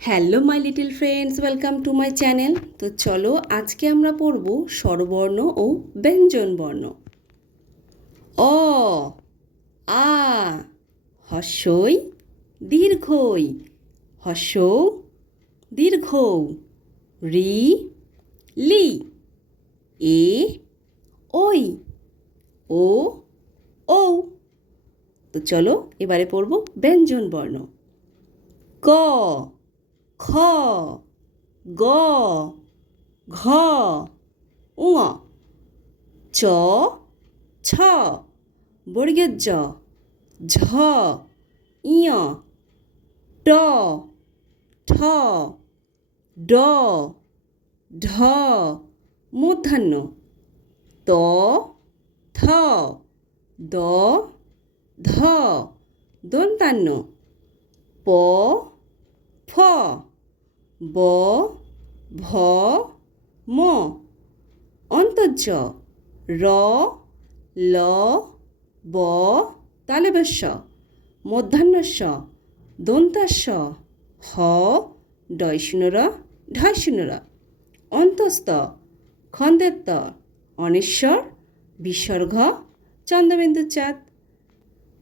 Hello, my little friends, welcome to my channel. তো চলো, আজকে আমরা পড়ব স্বরবর্ণ ও ব্যঞ্জন বর্ণ অ, আ, হস্যই, দীর্ঘই। হস্য দীর্ঘ রি, লি। এ ওই ও ও তো চলো, এবারে পড়ব ব্যঞ্জন বর্ণ ক 커, 거, 거, 웅어, 저, 처, 모르겠죠, 저, 이어, 더, 더, 더, 더, 못한노, 더, 더, 더, 더, 돈단노, 뽀, ব, ভ, ম। অন্তর্য, র, ল, ব তালেবস্য মধ্যাহ্নস্য, দন্তাস্য, হ ডয়শুনর ঢয়শুনর অন্তস্থ খন্দেত্ত অনেশ্বর, বিসর্গ চন্দ্রবিন্দু চাঁদ